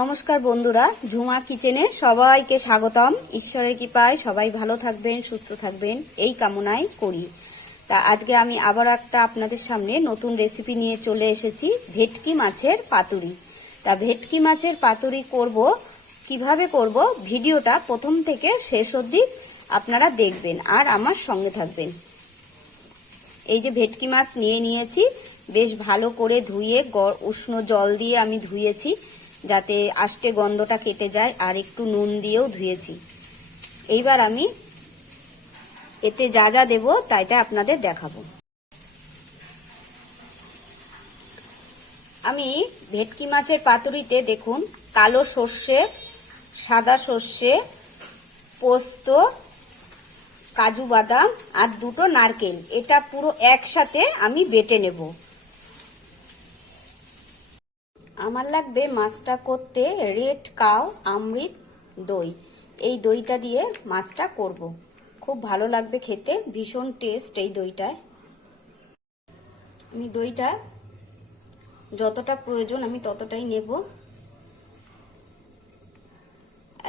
নমস্কার বন্ধুরা, ঝুমা কিচেনে সবাইকে স্বাগতম। ঈশ্বরের কৃপায় সবাই ভালো থাকবেন, সুস্থ থাকবেন এই কামনাই করি। তা আজকে আমি আবার একটা আপনাদের সামনে নতুন রেসিপি নিয়ে চলে এসেছি, ভেটকি মাছের পাতুরি। তা ভেটকি মাছের পাতুরি করব, কিভাবে করব ভিডিওটা প্রথম থেকে শেষ অবধি আপনারা দেখবেন আর আমার সঙ্গে থাকবেন। এই যে ভেটকি মাছ নিয়েছি, বেশ ভালো করে ধুয়ে উষ্ণ জল দিয়ে আমি ধুয়েছি যাতে আষ্টে গন্ধটা কেটে যায়, আর একটু নুন দিয়েও ধুয়েছি। এইবার আমি এতে যা যা দেব তাইতে আপনাদের দেখাবো। আমি ভেটকি মাছের পাতুরিতে দেখুন কালো সর্ষে, সাদা সর্ষে, পোস্ত, কাজু বাদাম আর দুটো নারকেল, এটা পুরো একসাথে আমি বেটে নেব। আমার লাগবে মাছটা করতে রেড কাউ আমৃত দই। এই দইটা দিয়ে মাছটা করব, খুব ভালো লাগবে খেতে, ভীষণ টেস্ট এই দইটায়। আমি দইটা যতটা প্রয়োজন আমি ততটাই নেব।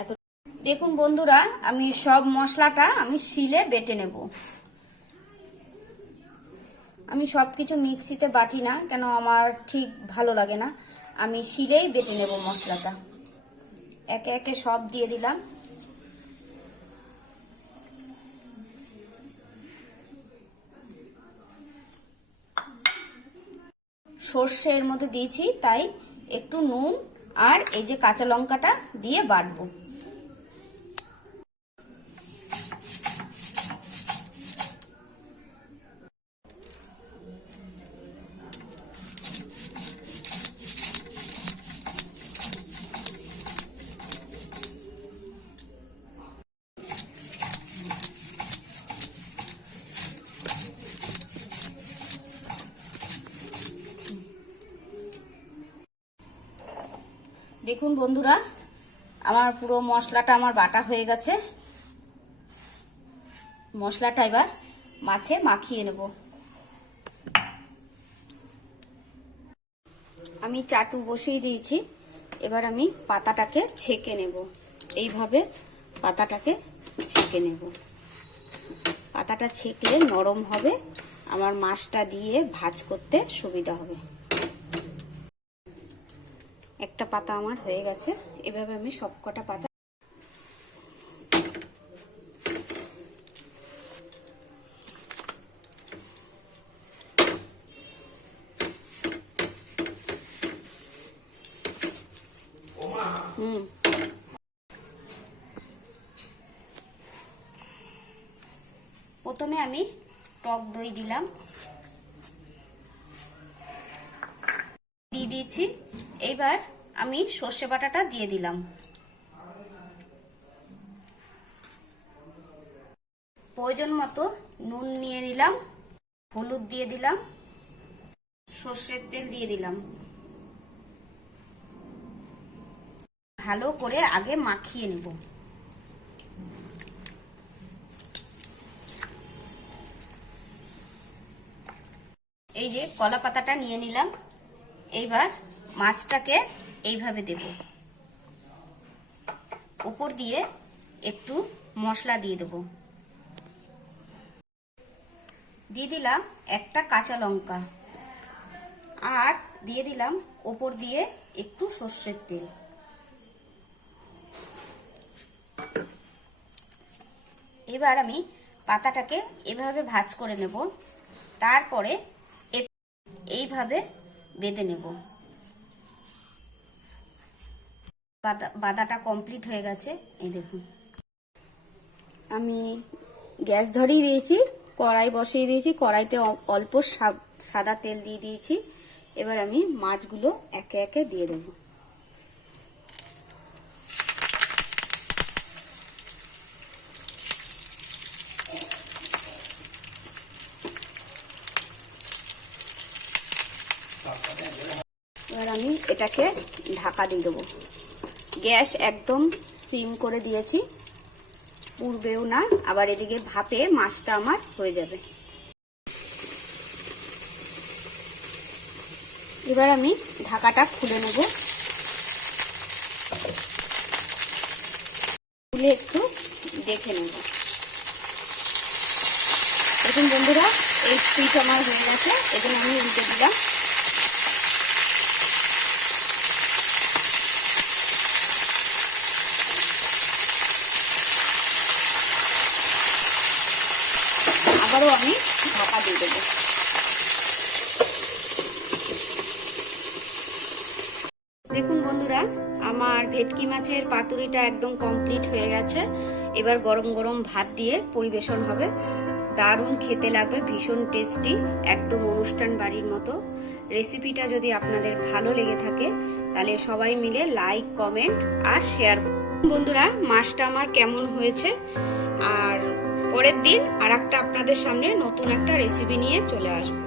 এত দেখুন বন্ধুরা, আমি সব মশলাটা আমি শিলে বেটে নেব। আমি সবকিছু মিক্সিতে বাটি না, কেন আমার ঠিক ভালো লাগে না, আমি শিলেই বেটে নেব মশলাটা। একে একে সব দিয়ে দিলাম। সর্ষের মধ্যে দিয়েছি তাই একটু নুন আর এই যে কাঁচা লঙ্কাটা দিয়ে বাটবো। দেখুন বন্ধুরা, আমার পুরো মশলাটা আমার বাটা হয়ে গেছে। মশলাটা এবার মাছে মাখিয়ে নেব। আমি চাটু বসিয়ে দিয়েছি, এবার আমি পাতাটাকে ছেঁকে নেব। এইভাবে পাতাটাকে ছেঁকে নেব। পাতাটা ছেঁকলে নরম হবে, আমার মাছটা দিয়ে ভাজ করতে সুবিধা হবে। একটা পাতা আমার হয়ে গেছে, এভাবে আমি সবকটা পাতা প্রথমে আমি টক দই দিলাম, দিয়ে দিয়েছি। এইবার আমি সর্ষে বাটাটা দিয়ে দিলাম। প্রয়োজন মতো নুন নিয়ে নিলাম, হলুদ দিয়ে দিলাম, সর্ষের তেল দিয়ে দিলাম। ভালো করে আগে মাখিয়ে নেব। এই যে কলা পাতাটা নিয়ে নিলাম, এইবার মাছটাকে এইভাবে দেব। উপর দিয়ে একটু মশলা দিয়ে দেব। দিয়ে দিলাম একটা কাঁচা লঙ্কা, আর দিয়ে দিলাম উপর দিয়ে একটু সর্ষের তেল। এবার আমি পাতাটাকে এভাবে ভাজ করে নেব, তারপরে এইভাবে বেঁধে নেব। বাঁধাটা কমপ্লিট হয়ে গেছে। এই দেখুন, আমি গ্যাস ধরিয়ে দিয়েছি, কড়াই বসিয়ে দিয়েছি, কড়াইতে অল্প সাদা তেল দিয়ে দিয়েছি। এবার আমি মাছগুলো একে একে দিয়ে দেব। এবার আমি এটাকে ঢাকা দিয়ে দেবো। গ্যাস একদম সিম করে দিয়েছি, পুড়বেও না, আবার এদিকে ভাপে মাছটা আমার হয়ে যাবে। এবার আমি ঢাকাটা খুলে নেব। তুলে একটু দেখে নেব। দেখুন বন্ধুরা, এই পিঠ আমার হয়ে গেছে, এজন্য আমি উল্টে দিলাম। আবারও আমি ঢাকা দিয়ে দেবো। দেখুন বন্ধুরা, আমার ভেটকি মাছের পাতুরিটা একদম কমপ্লিট হয়ে গেছে। এবার গরম গরম ভাত দিয়ে পরিবেশন হবে। দারুণ খেতে লাগবে, ভীষণ টেস্টি, একদম অনুষ্ঠান বাড়ির মতো। রেসিপিটা যদি আপনাদের ভালো লেগে থাকে তাহলে সবাই মিলে লাইক, কমেন্ট আর শেয়ার করুন। বন্ধুরা, মাছটা আমার কেমন হয়েছে, আর পরের দিন আর একটা আপনাদের সামনে নতুন একটা রেসিপি নিয়ে চলে আসবো।